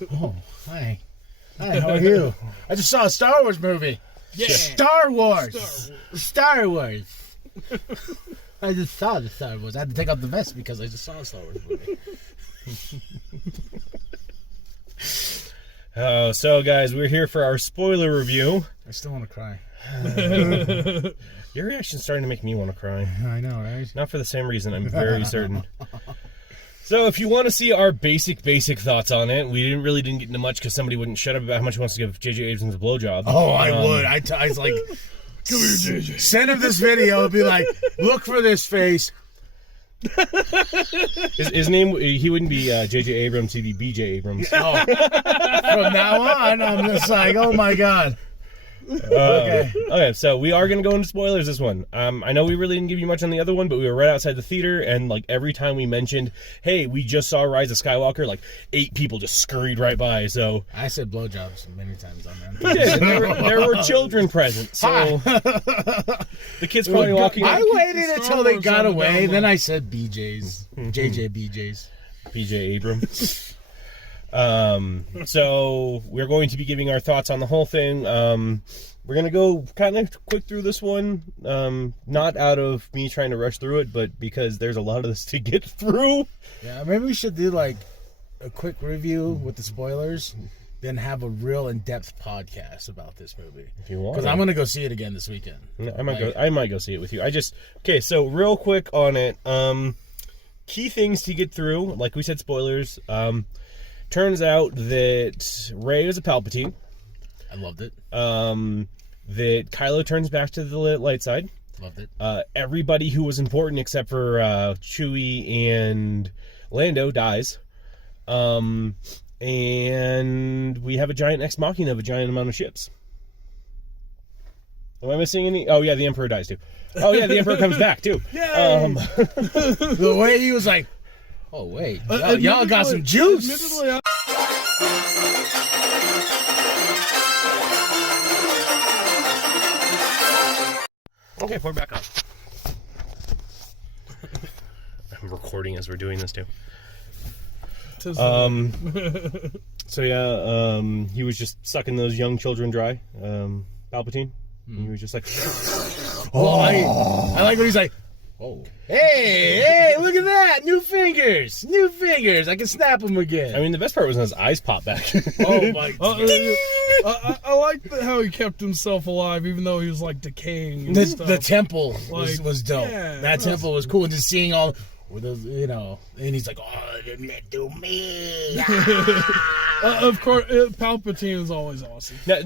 Oh, hi. Hi, how are you? I just saw a Star Wars movie. Yeah. Star Wars. Star Wars. I just saw the Star Wars. I had to take off the vest because I just saw a Star Wars movie. So guys, we're here for our spoiler review. I still want to cry. Your reaction's starting to make me want to cry. I know, right? Not for the same reason, I'm very certain. So if you want to see our basic thoughts on it, we really didn't get into much because somebody wouldn't shut up about how much he wants to give J.J. Abrams a blowjob. Oh, I would. I was like, come here, J.J. Send him this video and be like, look for this face. His name, he wouldn't be J.J. Abrams, he'd be B.J. Abrams. Oh. From now on, I'm just like, oh my God. Okay, so we are going to go into spoilers this one. I know we really didn't give you much on the other one, but we were right outside the theater, and like every time we mentioned, hey, we just saw Rise of Skywalker, like 8 people just scurried right by, so... I said blowjobs many times on that. You did, and there were children present, so... The kids probably walking... I waited until they got away, then I said BJ's. JJ BJ's. BJ Abrams. So we're going to be giving our thoughts on the whole thing. We're going to go kind of quick through this one, not out of me trying to rush through it, but because there's a lot of this to get through. Yeah, maybe we should do like a quick review with the spoilers, then have a real in-depth podcast about this movie. If you want. Because I'm going to go see it again this weekend. I might go see it with you. Okay, so real quick on it. Key things to get through, like we said, spoilers. Turns out that Rey is a Palpatine. I loved it. That Kylo turns back to the light side. Loved it. Everybody who was important except for Chewie and Lando dies. And we have a giant ex machina of a giant amount of ships. Am I missing any? Oh yeah, the Emperor dies too. Oh yeah, the Emperor comes back too. The way he was like, oh wait, y'all got some juice. Okay, we're back on. I'm recording as we're doing this too. So yeah, he was just sucking those young children dry. Palpatine. He was just like, I like when he's like, oh, hey, look at that, new fingers. I can snap them again. I mean, the best part was when his eyes popped back. Oh my God. I like how he kept himself alive, even though he was like decaying. And The temple was dope. Yeah, that temple was cool, and just seeing all with those, and he's like, oh, let do me. Of course, Palpatine is always awesome. But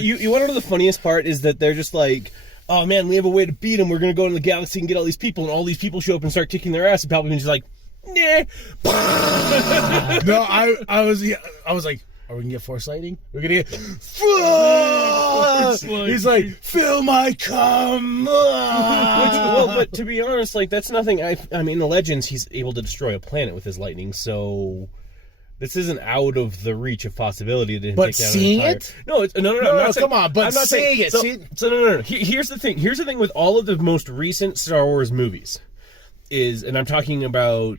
you want to know the funniest part is that they're just like, oh man, we have a way to beat him. We're gonna go into the galaxy and get all these people, and all these people show up and start kicking their ass. And Palpatine's just like, nah. No, I was like, are we gonna get Force lightning? We're gonna get. He's like, fill my cum. But to be honest, like that's nothing. I mean, in the Legends, he's able to destroy a planet with his lightning, so. This isn't out of the reach of possibility to but take down seeing an entire... it? No, No, come on, but seeing it. So no. Here's the thing. Here's the thing with all of the most recent Star Wars movies is, and I'm talking about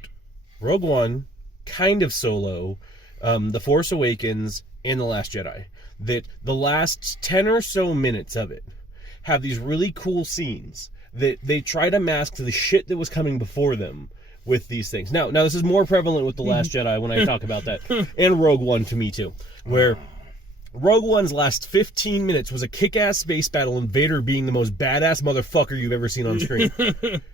Rogue One, kind of Solo, The Force Awakens, and The Last Jedi. That the last 10 or so minutes of it have these really cool scenes that they try to mask the shit that was coming before them with these things. Now this is more prevalent with The Last Jedi when I talk about that. And Rogue One to me too. Where Rogue One's last 15 minutes was a kick-ass space battle and Vader being the most badass motherfucker you've ever seen on screen.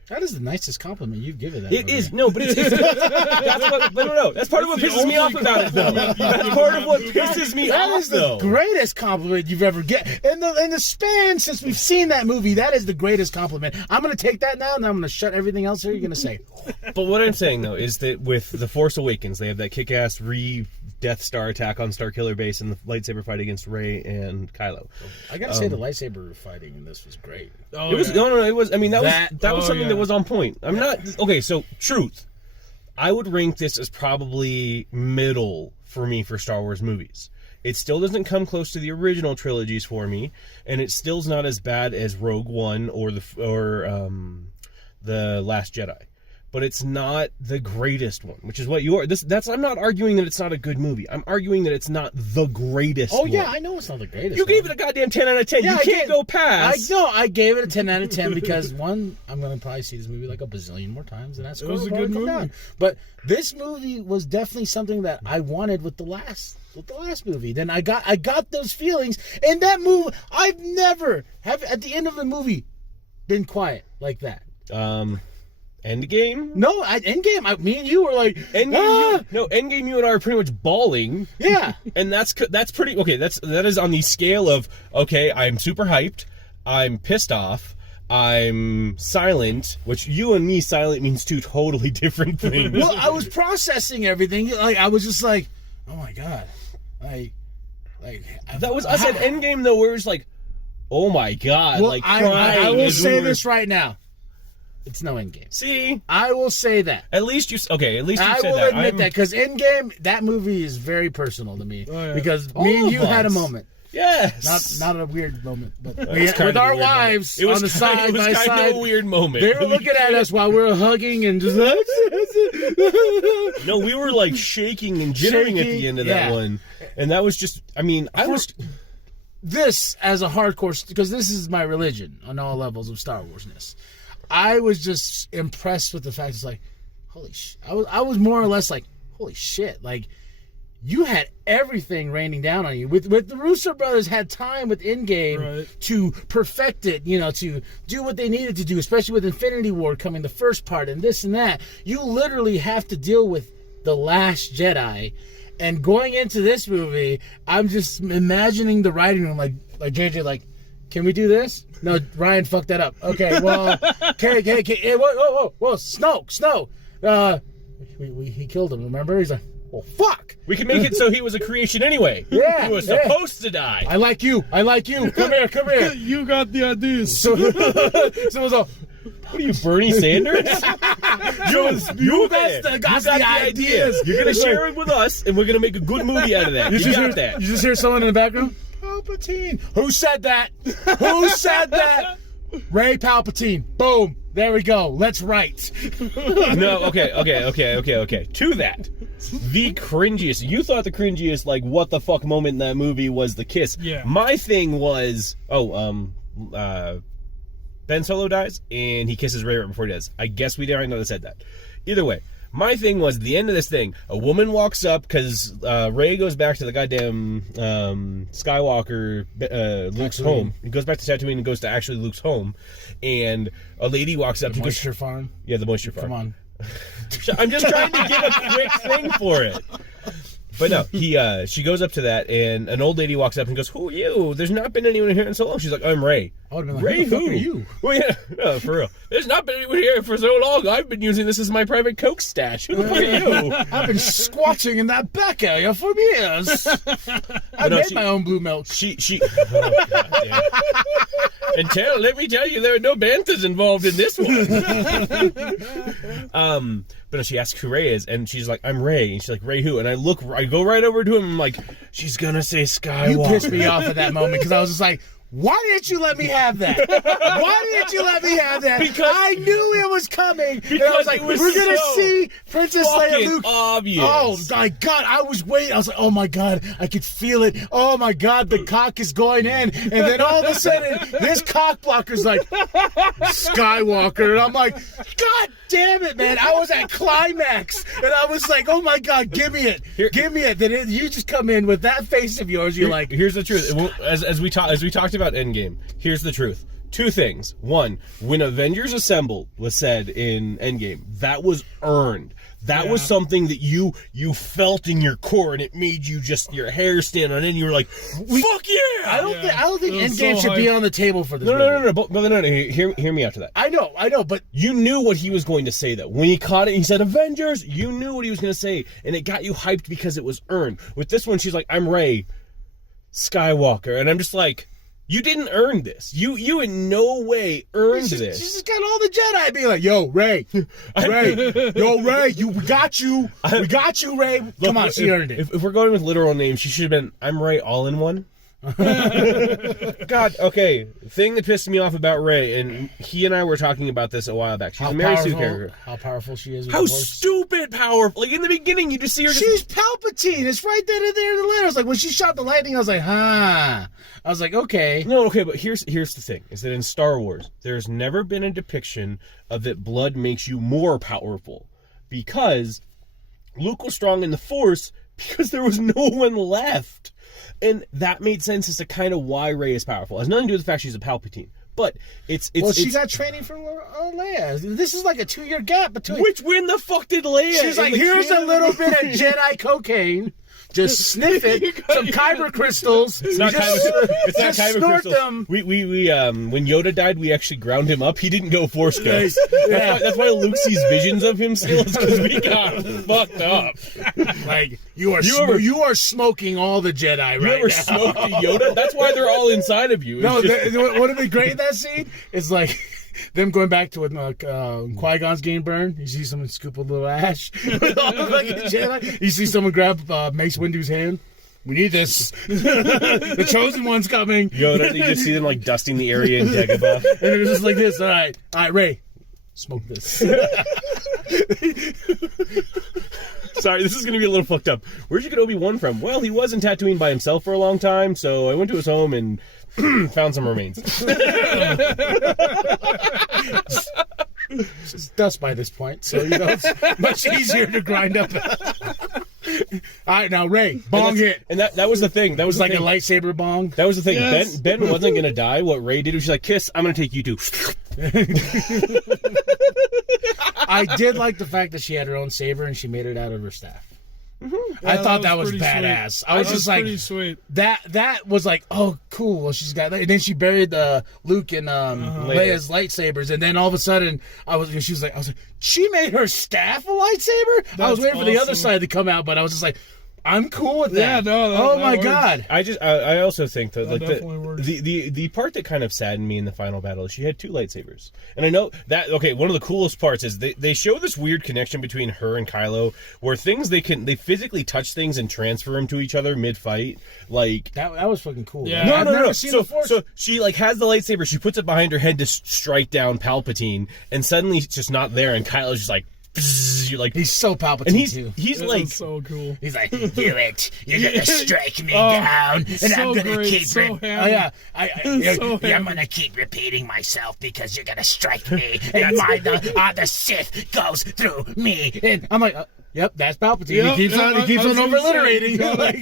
That is the nicest compliment you've given that. It is. No, but it's that's part of what pisses me off about it, though. That's part of what pisses me That off, is the greatest compliment you've ever get. In the span since we've seen that movie, that is the greatest compliment. I'm going to take that now, and I'm going to shut everything else here you're going to say. But what I'm saying, though, is that with The Force Awakens, they have that kick-ass Death Star attack on Starkiller Base and the lightsaber fight against Rey and Kylo. I gotta say the lightsaber fighting in this was great. It was it was. I mean, that was something that was on point. I'm not okay. So truth, I would rank this as probably middle for me for Star Wars movies. It still doesn't come close to the original trilogies for me, and it still's not as bad as Rogue One or the Last Jedi. but it's not the greatest one, which is what you are. I'm not arguing that it's not a good movie. I'm arguing that it's not the greatest one. yeah, I know it's not the greatest. You gave it a goddamn 10 out of 10. Yeah, You can't go past. I gave it a 10 out of 10 because, one, I'm going to probably see this movie like a bazillion more times, and that's It was a good movie. down. But this movie was definitely something that I wanted with the last movie. Then I got those feelings, and that movie, I've never at the end of the movie been quiet like that. Endgame? No, Endgame. Me and you were like, Endgame. Endgame. You and I are pretty much bawling. Yeah, and that's pretty okay. That is on the scale of okay. I'm super hyped. I'm pissed off. I'm silent, which you and me, silent means two totally different things. Well, I was processing everything. Like I was just like, oh my god, that was us at Endgame though, where it was like, oh my god, well, like I will as say we were- this right now. It's no Endgame. See, I will say that. at least you said I that. will admit that because Endgame, that movie is very personal to me because me All and you of had a us. moment. Yes, Not a weird moment, but It we was had, kind with of a our weird moment. wives It was on the kind- side it was by kind side. of a weird moment. They were looking at us while we were hugging and just like, No, we were like shaking and jittering at the end of that yeah. one, and that was just. I mean, I was. this as a hardcore, because this is my religion on all levels of Star Warsness. I was just impressed with the fact it's like, holy shit. I was more or less like, holy shit. Like, you had everything raining down on you. With the Russo brothers had time with Endgame to perfect it, to do what they needed to do, especially with Infinity War coming, the first part, and this and that. You literally have to deal with The Last Jedi. And going into this movie, I'm just imagining the writing room like JJ, like, can we do this? No, Ryan fucked that up. Okay, well, okay, whoa, Snoke. He killed him, remember? He's like, well, fuck. We can make it so he was a creation anyway. Yeah, He was yeah. supposed to die. I like you. Come here. You got the ideas. So it was a, What are you, Bernie Sanders? you got the ideas. You're going to share it with us, and we're going to make a good movie out of that. You got that. You just hear someone in the background? Palpatine. Who said that? Ray Palpatine. Boom. There we go. Let's write. No, okay. To that, the cringiest. You thought the cringiest, like, what the fuck moment in that movie was the kiss. Yeah. My thing was, Ben Solo dies, and he kisses Rey right before he does. I guess we didn't know they said that. Either way, my thing was the end of this thing. A woman walks up because Rey goes back to the goddamn Skywalker, Luke's home. He goes back to Tatooine and goes to actually Luke's home, and a lady walks up. The moisture farm. Yeah, the moisture farm. Come on. I'm just trying to give a quick thing for it. But no, she goes up to that, and an old lady walks up and goes, "Who are you? There's not been anyone here in so long." She's like, "I'm Rey." I would've been like, Rey, who the fuck who? are you? Well, yeah, no, for real. There's not been anyone here for so long. I've been using this as my private Coke stash. Who the fuck are you? I've been squatching in that back area for years. I made my own blue milk. She. Oh, God damn. And let me tell you, there are no banthas involved in this one. But no, she asks who Rey is, and she's like, "I'm Rey." And she's like, "Rey who?" And I go right over to him, and I'm like, she's gonna say Skywalker. You pissed me off at that moment because I was just like, why didn't you let me have that? Because I knew it was coming. Because and I was like, it was we're gonna so see Princess Leia fucking Luke. obvious. Oh my god, I was waiting. I was like, oh my god, I could feel it. Oh my god, the cock is going in. And then all of a sudden, this cock blocker's like, Skywalker. And I'm like, god damn it, man. I was at climax. And I was like, oh my god, give me it. Give me it. Then you just come in with that face of yours. You're like, here's the truth. As we talked about Endgame, here's the truth. Two things. One, when Avengers Assemble was said in Endgame, that was earned. That was something that you felt in your core, and it made you just your hair stand on end. You were like, "Fuck yeah!" I don't think It was Endgame so should be hype. on the table for this. No. But hear me after that. I know, but You knew what he was going to say, though. When he caught it, he said Avengers. You knew what he was going to say, and it got you hyped because it was earned. With this one, she's like, "I'm Rey Skywalker," and I'm just like, you didn't earn this. You in no way earned this. She's just got all the Jedi being like, "Yo, Rey, Rey, we got you, Rey." Come on, she earned it. If we're going with literal names, she should have been, "I'm Rey all in one." God, okay. Thing that pissed me off about Rey, and he and I were talking about this a while back. She's a Mary Sue character. How powerful she is. With How the Force. stupid powerful! Like in the beginning, you just see her. She's Palpatine. It's right there in the letters. Like when she shot the lightning, I was like, huh. I was like, okay. No, okay, but here's the thing: is that in Star Wars, there's never been a depiction of that blood makes you more powerful, because Luke was strong in the Force because there was no one left. And that made sense as to kind of why Rey is powerful. It has nothing to do with the fact she's a Palpatine. But she got training from Leia. This is like a 2-year gap between. When the fuck did Leia? She's like, here's a little bit of Jedi cocaine. Just sniff it. Some kyber crystals. It's not kyber crystals. Them. We when Yoda died, we actually ground him up. He didn't go Force ghost. Yeah. That's why Luke sees visions of him still, because we got fucked up. Like you are smoking all the Jedi right now. You ever smoked a Yoda? That's why they're all inside of you. No, what would be great in that scene is like them going back to when Qui-Gon's getting burned. You see someone scoop a little ash with all the fucking Jedi. You see someone grab Mace Windu's hand. We need this. The chosen one's coming. Yoda, you just see them like dusting the area in Dagobah. And it was just like this. All right, Rey, smoke this. Sorry, this is going to be a little fucked up. Where'd you get Obi-Wan from? Well, he was in Tatooine by himself for a long time, so I went to his home and found some remains. It's dust by this point, so it's much easier to grind up. All right, now Rey, bong hit. And that was the thing. That was like a lightsaber bong. That was the thing. Yes. Ben wasn't going to die. What Rey did was she's like, kiss, I'm going to take you too. I did like the fact that she had her own saber and she made it out of her staff. Mm-hmm. I thought that was badass. Sweet. I was just like, pretty sweet. That was like, oh, cool. Well, she's got that. And then she buried Luke and Leia's lightsabers, and then all of a sudden, I was like, she made her staff a lightsaber. I was waiting for the other side to come out, but I was just like, I'm cool with that. Yeah, no. Oh my god. I also think that like definitely works. the part that kind of saddened me in the final battle is she had 2 lightsabers, and I know that one of the coolest parts is they show this weird connection between her and Kylo, where they physically touch things and transfer them to each other mid fight. Like that was fucking cool. Yeah. No, I've never seen so, the Force. so she like has the lightsaber, she puts it behind her head to strike down Palpatine, and suddenly it's just not there, and Kylo's just like. You're like he's so Palpatine and he's That like was so cool. He's like, do it. You're gonna strike me down, and so I'm gonna great, keep. so happy. I'm gonna keep repeating myself because you're gonna strike me, and the Sith goes through me. And I'm like, yep, that's Palpatine. Yep, he keeps on over alliterating. but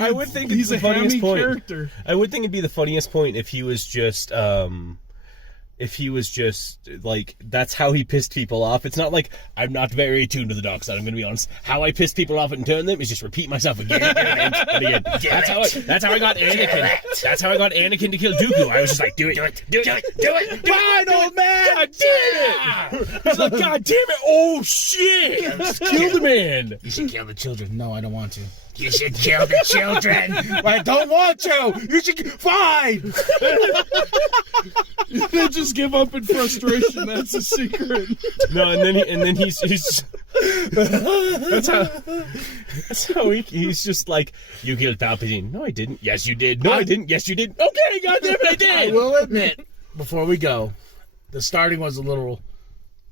I would think He's it's the a funniest hammy point. character. I would think it'd be the funniest point if he was just like, that's how he pissed people off. It's not like, I'm not very attuned to the dark side, I'm gonna be honest. How I pissed people off and turn them is just repeat myself again and again. That's how I got Anakin. That's how I got Anakin to kill Dooku. I was just like, do it. Fine, old man. God damn it! He's like, God damn it! Oh shit! Kill the man. You should kill the children. No, I don't want to. You should kill the children. I don't want to. You should. Fine. They just give up in frustration. That's a secret. No, and then he's that's how he's just like, you killed Palpatine. No, I didn't. Yes, you did. No, I didn't. Yes, you did. Okay, goddamn it, I did. I will admit, before we go, the starting was a little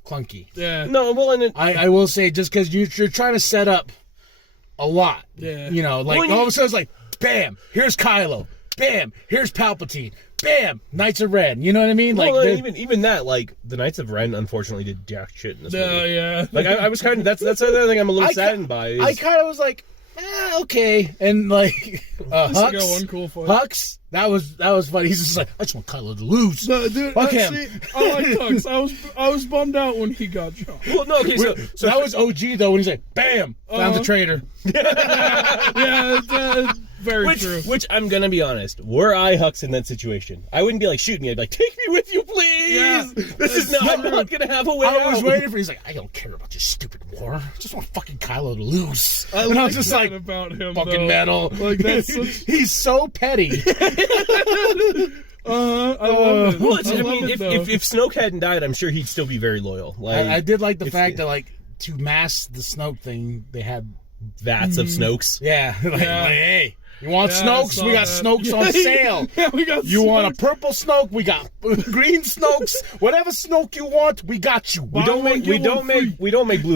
clunky. Yeah. No, well, and I will say, just because you're trying to set up a lot. Yeah. You know, like all of a sudden it's like, bam, here's Kylo. Bam, here's Palpatine. Bam, Knights of Ren. You know what I mean? Like even that, like the Knights of Ren, unfortunately, did jack shit in this movie. Yeah. Like I was kind of that's the other thing I'm a little saddened by. I kind of was like, okay, and like got Hux, one cool fight. Hux, that was funny. He's just like, I just want Kylo to lose. No, dude, Fuck him. see, I like Hux. I was bummed out when he got shot. Well, no, okay, so that was OG though when he's like, bam, found the traitor. Yeah, very true. Which I'm gonna be honest, were I Hux in that situation, I wouldn't be like, shoot me. I'd be like, take me with you, please. Yeah. This is not. I'm not gonna have a way I was out. waiting for. He's like, I don't care about this stupid war. I just want fucking Kylo to lose. I And I was just that like, about him, fucking though. metal. Like that's such. He's so petty. I love it. Well, I love it, though. if Snoke hadn't died, I'm sure he'd still be very loyal. Like I did like the fact that like to mask the Snoke thing, they had vats of Snokes. like, hey. You want Yeah, I Snokes? saw We got that. Snokes on sale. Yeah, we got You want a Snokes. purple Snoke? We got green Snokes. Whatever Snoke you want, we got you. We don't make blue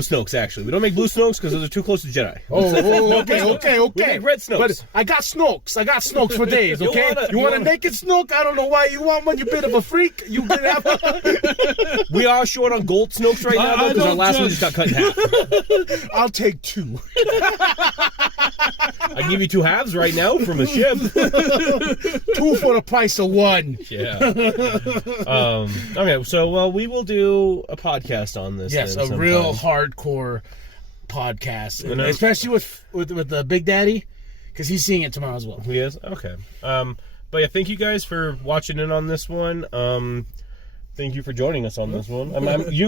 Snokes. Actually, we don't make blue Snokes because those are too close to Jedi. Okay. We make red Snokes. But I got Snokes. I got Snokes for days. Okay. You want a naked Snoke? I don't know why you want one. You bit of a freak. You can have one. We are short on gold Snokes right now because our last one just got cut in half. I'll take 2. I give you 2 halves right now from a ship. 2 for the price of 1. Yeah. Okay, so we will do a podcast on this. Yes, a real hardcore podcast, especially with the Big Daddy, because he's seeing it tomorrow as well. He is? Okay. But yeah, thank you guys for watching in on this one. Thank you for joining us on this one.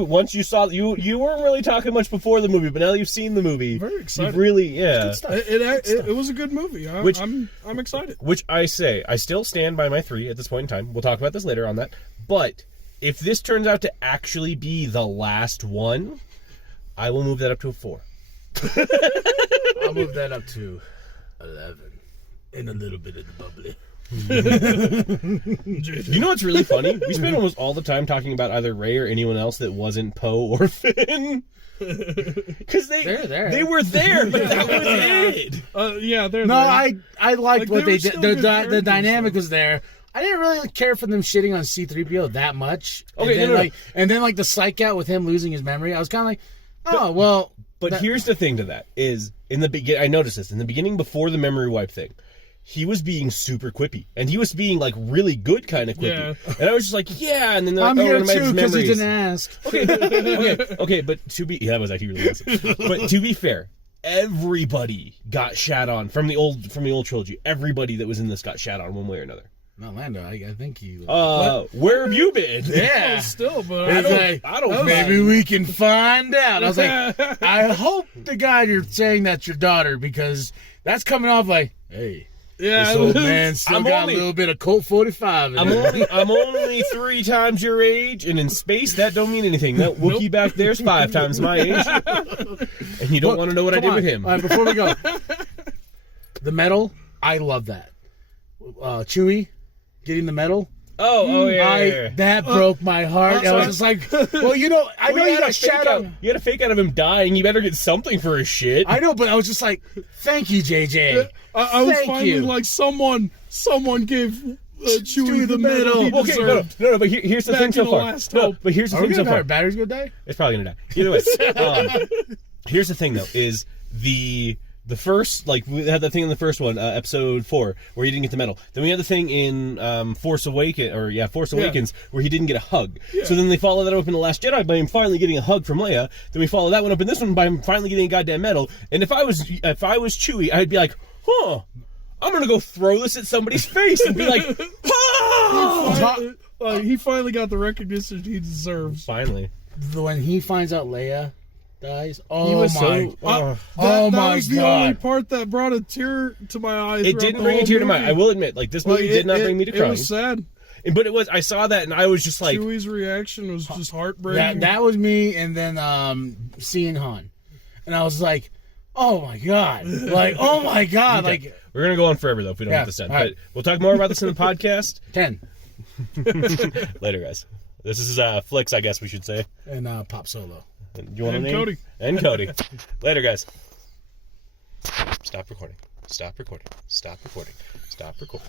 Once you saw you weren't really talking much before the movie, but now that you've seen the movie, Very excited. you've really It was a good movie. I'm excited. Which I still stand by my 3 at this point in time. We'll talk about this later on that. But if this turns out to actually be the last one, I will move that up to a 4. I'll move that up to 11 and a little bit of the bubbly. You know what's really funny? We spent almost all the time talking about either Rey or anyone else that wasn't Poe or Finn. Because they were there, but that was it. Yeah, they're No, there. I liked what they they were did. still The good characters, dynamic was there. I didn't really care for them shitting on C-3PO that much. Okay, and then the psych out with him losing his memory. I was kind of like, oh well. But here's the thing to that is in the beginning. I noticed this in the beginning before the memory wipe thing. He was being super quippy, and he was being like really good kind of quippy. Yeah. And I was just like, yeah. And then they're I'm like, here oh, too because he didn't ask. Okay. But that was actually really awesome. But to be fair, everybody got shat on from the old trilogy. Everybody that was in this got shat on one way or another. No, Lando, I think you. Where have you been? Yeah. Still, but I don't. Maybe we can find out. I was like, I hope the guy you're saying that's your daughter, because that's coming off like, hey. yeah, This old man still got a little bit of Colt 45 in him. I'm only 3 times your age, and in space that don't mean anything. That Wookiee back there's 5 times my age, and you don't want to know what I did with him. All right, before we go, the medal, I love that. Chewie getting the medal. Oh yeah. That broke my heart. I was just like, well, I know you got shot on. You had a fake out of him dying. You better get something for his shit. I know, but I was just like, thank you, JJ. I was Thank finally you. like someone gave Chewie the medal. He Okay, deserved. no, but here's the Back thing in so the far. last No, hope. but here's the Are we thing so gonna far. battery's gonna die? It's probably gonna die. Either way, here's the thing though: is the first, like, we had that thing in the first one, episode 4, where he didn't get the medal. Then we had the thing in Force Awakens, where he didn't get a hug. Yeah. So then they follow that up in The Last Jedi by him finally getting a hug from Leia. Then we follow that one up in this one by him finally getting a goddamn medal. And if I was Chewie, I'd be like, huh, I'm gonna go throw this at somebody's face and be like, He finally got the recognition he deserves. finally. When he finds out Leia dies, He oh was my! so. Oh that my was the only God. part that brought a tear to my eye. It throughout didn't the bring a whole tear to my eye. movie. I will admit, like, this movie did not bring me to It crying. was sad. But it was. I saw that and I was just like, Chewie's reaction was just heartbreaking. That was me, and then seeing Han, and I was like, oh my God! Like, oh my God! Like, we're gonna go on forever though if we don't Yeah, get this done. all right. But we'll talk more about this in the podcast 10 later, guys. This is Flicks, I guess we should say. and Pop Solo. You want And to name? Cody. And Cody. Later, guys. Stop recording. Stop recording. Stop recording. Stop recording.